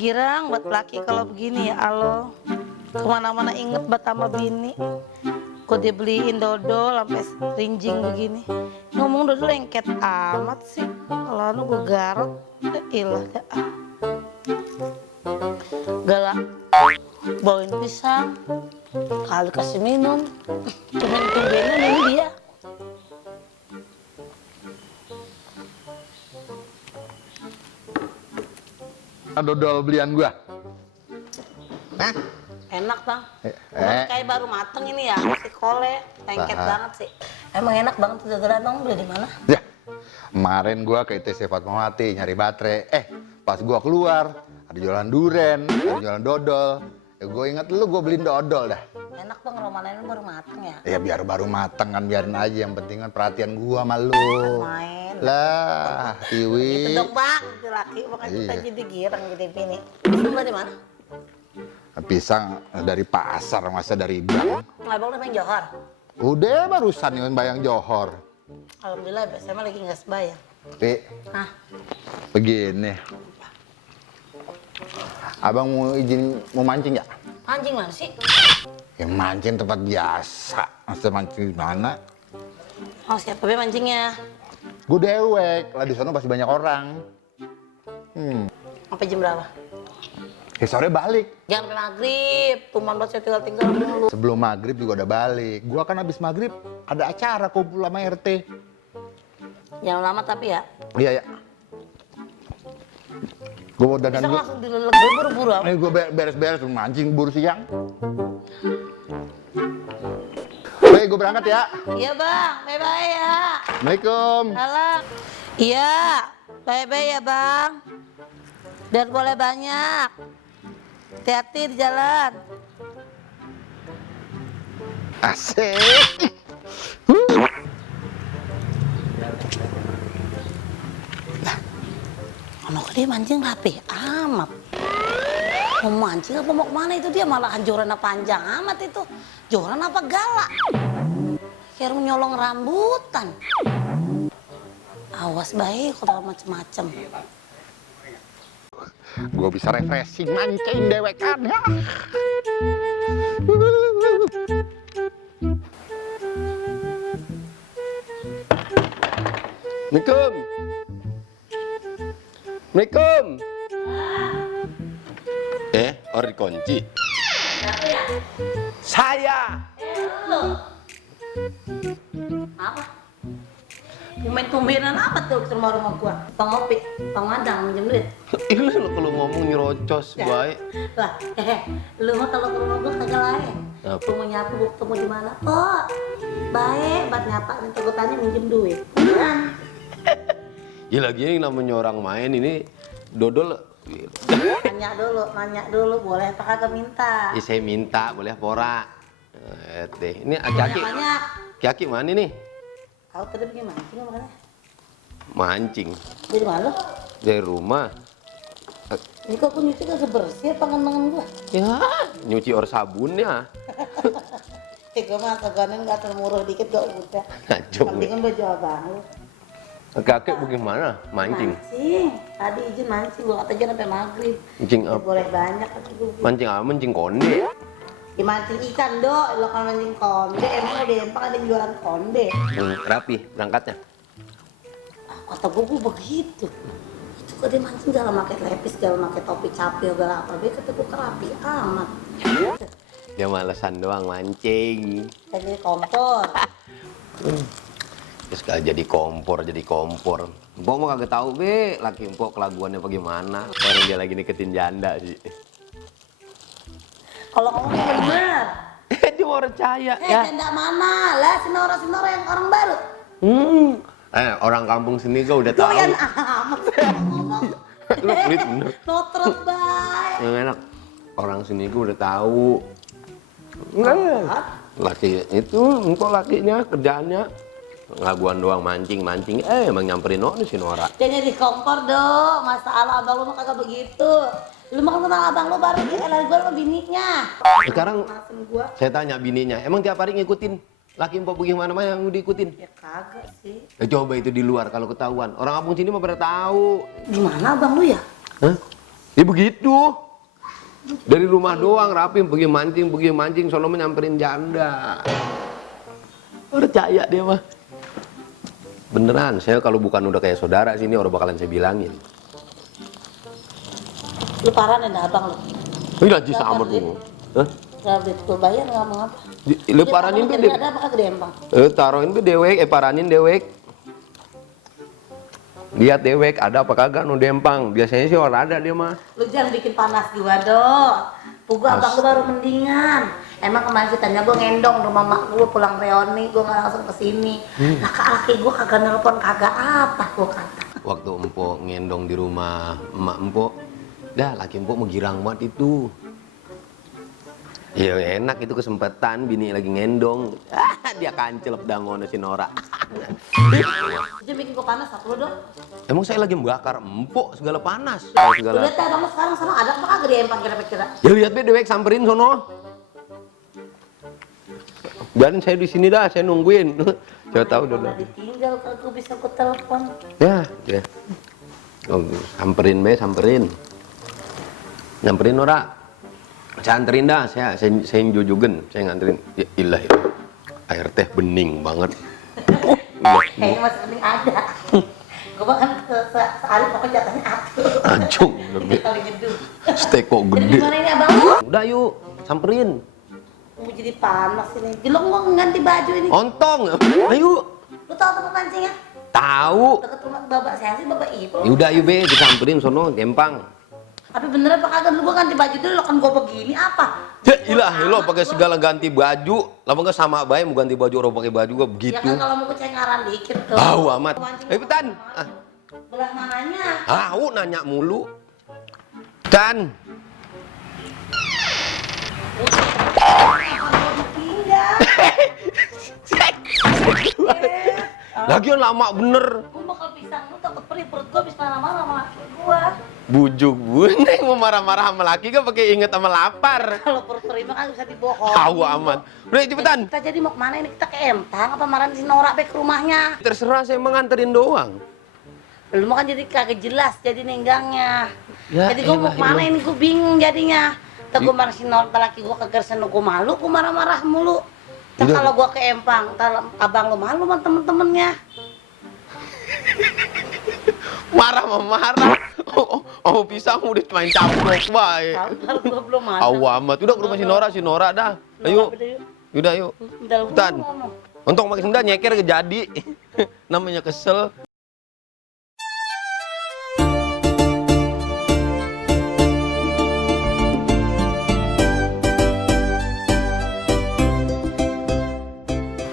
girang buat laki kalau begini ya Allah. Kemana-mana inget buat sama bini. Kok dia beliin dodol sampai rinjing begini. Ngomong dodol lengket amat sih. Kalau anu gue garot. Ilah dah. Galak bawain pisang. Kali kasih minum. Cuman tumbenan ini dia. Dodol belian gua. Hah? Enak bang. Kayak baru mateng ini ya, masih kole, lengket banget sih. Emang enak banget tuh dodolan, bang beli di mana? Ya, kemarin gua ke ITC Fatmawati nyari baterai. Pas gua keluar ada jualan duren, ada jualan dodol. Ya gua inget lu, gua beliin dodol dah. Enak bang, romanen baru mateng ya. Ya biar baru mateng kan, biarin aja. Yang penting kan perhatian gua sama lu. Main. Lah, Iwi. Gitu dong bang, itu laki makanya kita jadi girang jadi bini. Pisang dari mana? Pisang dari pasar, masa dari bank. Abang udah main Johor? Udah barusan nih bayang Johor. Alhamdulillah, biasanya mah lagi nggak sebayang. Pi, Hah? begini. Abang mau izin mau mancing ya? Anjing mana sih? Ya mancing tempat biasa. Masa mancing di mana? Oh siapa be mancingnya? Gue dewek, lah di sana pasti banyak orang. Sampai jam berapa? Ya sore balik. Jangan sampai maghrib, tuman buat saya tinggal dulu. Sebelum maghrib juga udah balik. Gua kan habis maghrib ada acara kumpul sama RT. Jangan lama tapi ya. Iya ya. Gue mau Bisa dandan dulu. langsung dilelek gue buru-buru. Nih gue beres-beres mancing buru siang. Oke, gue berangkat ya. Iya bang, bye-bye ya. Assalamualaikum. Salam. Iya, bye-bye ya bang. Dan boleh banyak. Hati-hati di jalan. Asik. Anak dia mancing rapi amat. Mau mancing apa mau kemana itu dia malah jorannya panjang amat itu. Joran apa galak? Kayak nyolong rambutan. Awas baik kalau macem-macem. Gue bisa refreshing mancing dewekan ya. Assalamualaikum. Assalamualaikum. Orang dikunci. Saya. Apa? Tumben-tumbenan apa tuh ke rumah gua? Pengopi, pengadang minjem duit. Ini lo kalau ngomong nyerocos baik. Lah, lu mah kalau ke rumah gua kagak lain. Apa? Lu mau nyapu, ketemu di mana? Oh, baik, buat nyapa. Nanti gua tanya minjem duit. Ya lagi yang namanya orang main ini dodol. Nanya dulu, boleh apa kagak minta? Ya saya minta, boleh pora. Ini aki-aki. Banyak. Aki-aki mana nih? Kau tadi pergi mancing makanya? Mancing. Dari mana? Dari rumah. Ini kok aku nyuci kagak bersih apa tangan gua? Ya, nyuci or sabunnya. Gua mah seganen gak termuruh dikit gak udah. Najong. Mendingan baju abang lu. Kakek bagaimana? Mancing. Mancing. Tadi izin mancing, gua kata jangan sampai maghrib. Mancing Ya, apa? boleh banyak kata gua. Mancing apa? Mancing konde. Ya mancing ikan dok, lo kalau mancing konde, emang udah empang ada yang jualan konde. Rapi berangkatnya. Kata gua begitu. Itu kok dia mancing gak pakai lepis, gak pakai topi capi, gak apa. Dia kata gua kerapi amat. Dia malesan doang mancing. Jadi kompor. Terus kalau jadi kompor. Empok mah kagak tahu be, laki empok kelakuannya bagaimana. Orang dia lagi deketin janda sih. Kalau ngomongnya bener. Dia mau percaya ya. Janda mana? Lah sinoro yang orang baru. Orang kampung sini kau udah tahu. Doyan amat ngomong. Lu pelit bener. Notrot baik. Yang enak. Orang sini gua udah tahu. Laki itu, empok lakinya kerjaannya ngaguan doang mancing. Emang nyamperin si Nora. Dia jadi kompor dong. Masalah abang lu mah kagak begitu. Lu mah kenal abang lu baru dia kenal gua sama bininya. Sekarang Maafin gua. saya tanya bininya, emang tiap hari ngikutin laki empok bagaimana mah yang diikutin? Ya kagak sih. Coba itu di luar kalau ketahuan. Orang kampung sini mah pada tahu. Gimana abang lu ya? Hah? Ya begitu. Dari rumah doang rapi pergi mancing, sono nyamperin janda. Percaya dia mah. Beneran, saya kalau bukan udah kayak saudara sini orang bakalan saya bilangin. Lu parah nih abang lu. Ini lagi sama tuh. Hah? Gak duit gue bayar nggak mau apa. Lu paranin be. Ada apa kagak empang? Taruhin be dewek, paranin dewek. Lihat dewek ada apa kagak no dempang. Biasanya sih orang ada dia mah. Lu jangan bikin panas gua dong. Pugu abang lu baru mendingan. Emang kemarin ceritanya gua ngendong rumah mak gua pulang reoni, gua nggak langsung kesini. Nah laki gua kagak nelpon kagak apa gua kata. Waktu empok ngendong di rumah emak empok, dah laki empok mau girang banget itu. Ya enak itu kesempatan bini lagi ngendong. Dia kancelep dangono si Nora. Dia bikin gua panas satu lu dong. Emang saya lagi membakar empok segala panas. Lu Segala. lihat abang lu sekarang sama ada apa kagak dia empang kira-kira? Ya lihat be dewek samperin sono. Biarin saya di sini dah, saya nungguin. Saya tahu Udah dulu. ditinggal kagak bisa gua telepon. Ya. Oh, samperin be, samperin. Nyamperin Nora. Saya anterin dah, saya jujugen, saya nganterin. Ya ilah, air teh bening banget. Kayaknya masih mending ada. Gua makan sehari pokoknya jatahnya atuh. Anjung, lebih Kali nyeduh. steak kok Jadi gede. gimana ini abang lu? Udah yuk, samperin. Mau jadi panas ini. Gelong gua ganti baju ini. Ontong, ayo. Lu tahu tempat mancingnya? Tahu. Dekat rumah bapak saya sih, bapak ibu. Yaudah yuk be, disamperin sono, gampang. Tapi bener apa kagak dulu gua ganti baju dulu lo kan gua begini apa? Ya ilah, lo pakai segala ganti baju, lama nggak sama bae mau ganti baju orang pakai baju gua Ya begitu. kan kalau mau kecengaran dikit tuh. Tahu amat. Mancing Petan. belah mananya? Nanya mulu. Tan. Kalau ditinggal. Lagian lama bener. Gua bakal pisang lu takut perih perut gua habis marah-marah sama laki gua. Bujuk buneng mau marah-marah sama laki kan pakai inget sama lapar. Kalau perut perih mah kan bisa dibohong. Tahu aman. Udah cepetan. Kita jadi mau kemana ini? Kita ke Empang apa marahin si Nora ke rumahnya? Terserah saya emang nganterin doang. Lu mah kan jadi kagak jelas jadi nenggangnya. Ya, Jadi gua mau elah, kemana elah. ini gua bingung jadinya. Ntar gua marah si Nora laki gua kagak seno gua malu, gua marah-marah mulu. Ntar Udah. kalau gua ke Empang, ntar abang lu malu sama temen-temennya. Marah mah marah. Oh, pisang udah main campur bae. Ntar gua belum malu. Aw amat. Udah ke rumah si Nora dah. Ayo. Yaudah yuk. Bentar, gua Tan. ngomong. Untung pakai sendal nyeker jadi. Namanya kesel.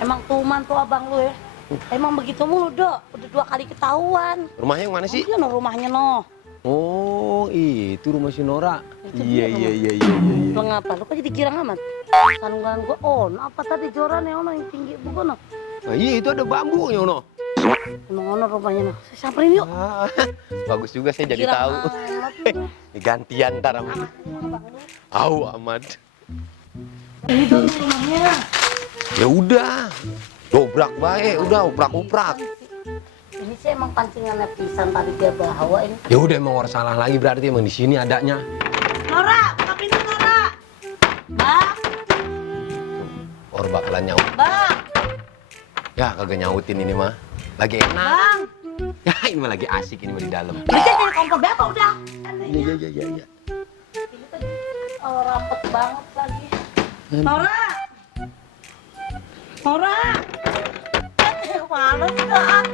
Emang tuman tuh abang lu ya. Emang begitu mulu, Dok. Udah 2 kali ketahuan. Rumahnya yang mana sih? Iya, no, rumahnya no. Oh, itu rumah si Nora. Itu Iya. dia Lo ngapa? Lu kok jadi girang amat? Sandungan gua apa tadi joran ya ono yang tinggi bukan no? Nah, iya itu ada bambu ya Ono. Emang ono rumahnya no. Saya samperin yuk. Bagus juga saya jadi Girang tahu. amat. Gantian ntar sama. Au amat. Ini tuh rumahnya. Ya udah. Dobrak bae, udah uprak-uprak. Ini sih emang pancingannya pisan tadi dia bawa ini. Ya udah emang orang salah lagi berarti emang di sini adanya. Nora, buka pintu Nora. Bang, Orang bakalan nyaut. bang, Ya kagak nyautin ini mah. Lagi enak. bang. Ya ini mah lagi asik ini mah di dalam. Bisa jadi kompor berapa udah? Iya. Ini tuh rapet banget lagi. Nora, Nora. Mana sih Kak?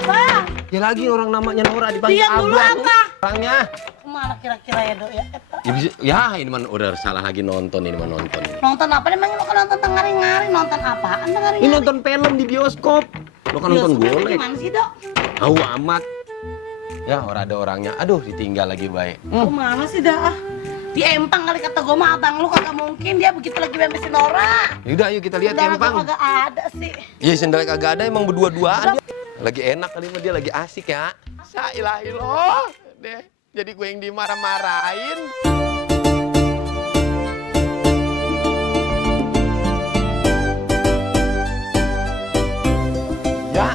Bang, Ya lagi orang namanya Nora dipanggil diam dulu abang. apa? Orangnya. Kemana kira-kira ya Dok ya? Ya, ya ini mah udah salah lagi nonton ini mah nonton ini. Nonton apa emang lo kan nonton tengari-ngari? Nonton apaan Ini tengari-ngari? nonton film di bioskop. Lo kan nonton golek. Gimana sih Dok? Tahu amat. Ya orang ada orangnya. Aduh ditinggal lagi baik. Kemana sih dah? Di Empang kali kata gue mah abang lu kagak mungkin dia begitu lagi bebesin Nora. Yaudah yuk kita lihat Sendal Empang. gua kagak ada sih. Iya sendal kagak ada emang berdua-duaan dia. Lagi enak kali mah dia lagi asik ya. Sailahiloh deh. Jadi gue yang dimarah-marahin. Ya,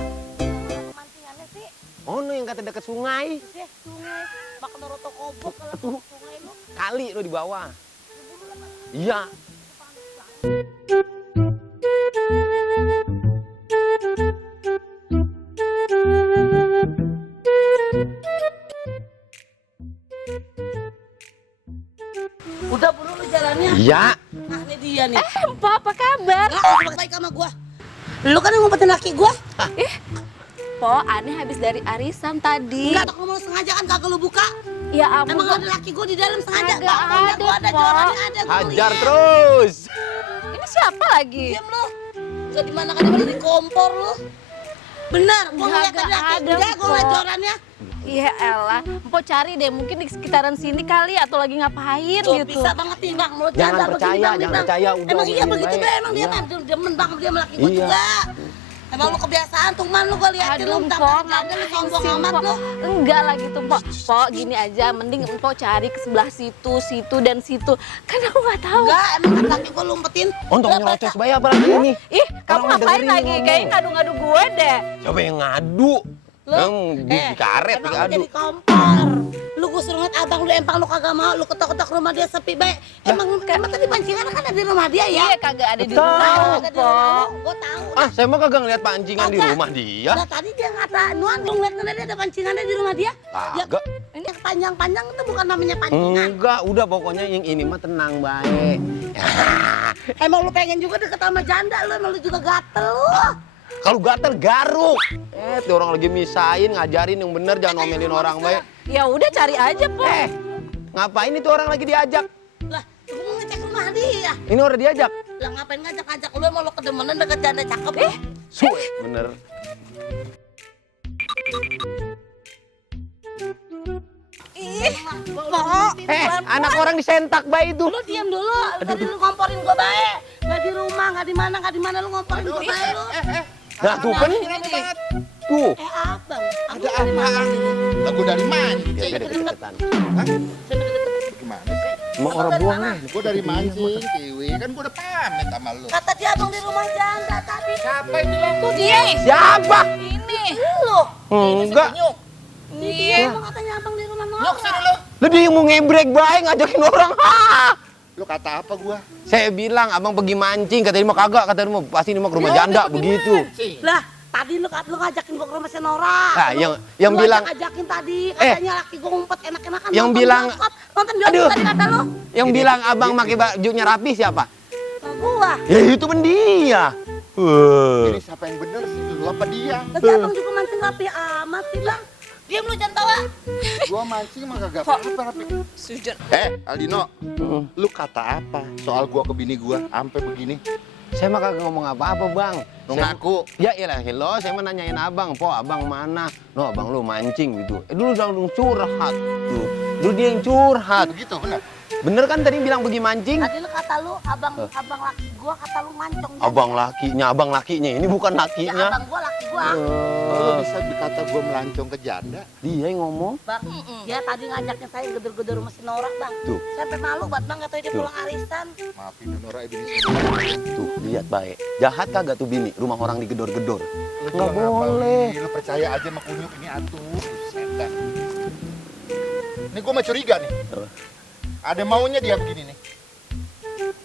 Mancingannya sih. ono sono yang kata dekat sungai. Sungai. Makan roto kobok kalau ke sungai lu. Kali lo di bawah. Iya. Udah buru lu jalannya. Iya. Nah, ini dia nih. Mpok, apa kabar? Enggak, usah baik sama gua. Lu kan yang ngumpetin laki gua. Po, aneh habis dari arisan tadi. Enggak, toko lu sengaja kan kagak lu buka. Ya ampun. Emang ada laki gua di dalam sengaja. Kagak Bangkunya ada, gua ada, Pok. jorannya ada. gua Hajar liat. terus. Ini siapa lagi? Diam lu. Gak di mana di kompor lu. Benar, gua ngeliat Kagak ada laki ada, dia, gua ngeliat Pok. jorannya. Iya elah, Mpok cari deh, mungkin di sekitaran sini kali atau lagi ngapain Tuh, gitu. bisa banget nih bang, mulut Jangan janda percaya, begini, Bang, jangan Bang. percaya, udah Emang iya omongin begitu baik. deh, emang dia Iya. mah demen banget dia sama laki gua Iya. juga. Emang lu kebiasaan tuh man lu gua liatin lu Aduh, mentang Mpok, janda lu sombong ngapain sih, amat Mpok? lu. Enggak lah gitu, Mpok. Mpok, gini aja, mending Mpok cari ke sebelah situ, situ, dan situ. Kan aku nggak tahu. Enggak, emang kan laki gua lu umpetin. Untuk Lah, nyerocos bayi apa lagi ini? Ih, kamu Orang ngapain dengerin lagi? ngomong. Kayaknya ngadu-ngadu gue deh. Siapa yang ngadu? Lu, Yang di karet emang lu ngadu. jadi kompor. Lu gua suruh ngeliat abang lu empang lu kagak mau, lu ketok-ketok rumah dia sepi baik. Emang tadi pancingan kan ada di rumah dia ya? Iya, kagak ada di Betul. rumah, Ada di rumah Mpok. lu, gua tahu. Ah, saya mah kagak ngeliat pancingan di Kagak. rumah dia. Nah tadi dia ngata, Nuan lu ngeliat dia ada pancingannya di rumah dia. Kagak. Ini yang panjang-panjang itu bukan namanya pancingan. Enggak, udah pokoknya yang ini mah tenang baik. Emang lu pengen juga deket sama janda lu, emang lu juga gatel lu. Kalau gatel garuk. Tuh orang lagi misain, ngajarin yang bener, jangan ngomelin orang baik. Ya udah cari aja, Pok. Ngapain itu orang lagi diajak? Lah, lu mau ngecek rumah dia. Ini orang diajak. Lah ngapain ngajak-ngajak lu, emang lu kedemenan deket janda cakep lu. Suwe, bener. Pok, Anak orang disentak bayi itu. lu diam dulu. Tadi lu ngomporin gua baik. Gak di rumah, gak di mana lu ngomporin gua baik lu. Nah, tuh kan. Tuh. Abang, Ada apaan? Lagu dari Ya, mancing. beda deket-deketan. Gimana sih? Emang orang buang nih. Gue dari mancing, Kiwi. Kan gue udah pamit sama lu. Kata dia abang di rumah janda tadi. Siapa yang bilang? Tuh dia. Siapa? Ini. Lu. Enggak. Dia emang katanya abang di rumah Nora. Lu dia yang mau ngebrek bayi ngajakin orang. Ha! Lu kata apa gua? Saya bilang abang pergi mancing, kata dia mah kagak, kata dia mah pasti ini mah ke rumah janda begitu. Lah, tadi lu ngajakin gua ke rumah si Nora. Nah, yang Lu bilang ngajakin tadi katanya laki gua ngumpet enak-enakan. yang nonton bilang- bioskop. Nonton bioskop Aduh. tadi kata lu. yang bilang abang pakai bajunya rapi siapa? Gua. Ya itu kan dia. Ini siapa yang bener sih? Lu apa dia? Tapi abang juga mancing rapi amat sih, Bang. Diam lu jangan tawa. Gua mancing mah kagak apa-apa. Aldino, lu kata apa soal gua ke bini gua sampai begini? Saya mah kagak ngomong apa-apa, Bang. Lu Saya- ngaku. Ya iyalah, hello, saya mah nanyain abang, po abang mana? No, abang lu mancing gitu. Dulu langsung curhat tuh. Dulu dia yang curhat. Begitu benar. Bener kan tadi bilang pergi mancing? Tadi lu kata lu abang laki gua kata lu mancong. Abang lakinya. Ini bukan Ya, lakinya. abang gua laki gua. Lu bisa dikata gua melancong ke janda. Dia yang ngomong. Bang, dia tadi ngajaknya saya gedor-gedor rumah si Nora, Bang. Tuh. Saya sampai malu banget, Bang, nggak tahu dia Tuh. pulang arisan. Maafin Nora bini Tuh, lihat baik. Jahat kagak tuh bini, rumah orang digedor-gedor. Lu Nggak bilang apa, boleh. Li? Lu percaya aja sama kunyuk ini atuh. Buset dah. Ini gua mah curiga nih. Apa? Ada maunya dia begini nih.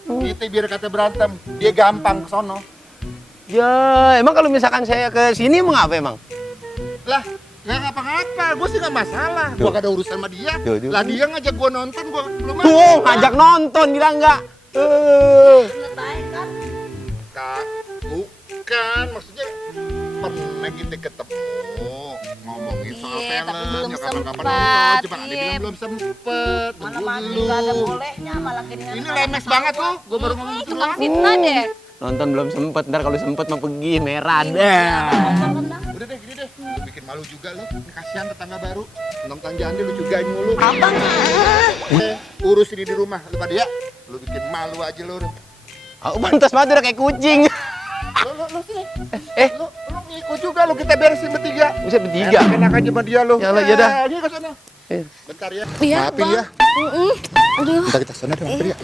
Kita biar kata berantem, dia gampang ke sono. Ya, emang kalau misalkan saya ke sini mau ngapa emang? Lah, nggak ngapa-ngapa, gue sih nggak masalah. Tuh. Gue gak ada urusan sama dia. Tuh. Lah dia ngajak gue nonton, gue belum mau. Tuh, ngajak nonton bilang enggak. Bener baik kan? Kak, bukan, maksudnya pernah kita ketemu ngomongin soal Iya, tapi film, belum ya kapan-kapan sempet, nonton, cuma ada iya. bilang belum sempet. Mana Tunggu mandi dulu. nggak ada bolehnya, malah gini. Ini lemes banget loh, gue baru ngomong gitu Tukang lah. fitnah deh. Nonton belum sempet, ntar kalau sempet mau pergi merah deh. Udah deh, gini deh. Lu bikin malu juga lu. Ini kasihan tetangga baru. Nonton janda lu jugain mulu. Abang, Urus ini di rumah. Lu pada ya, lu bikin malu aja lu. Oh, pantas banget udah kayak kucing. Lu sih. Lu ngikut juga lu, kita beresin bertiga. Bisa bertiga. Enak aja sama dia lu. Ya Allah, ya dah. Ini ke sana. Eh. Bentar ya. Iya, Maafin Bang. ya. Aduh. Kita sana deh, mampir ya.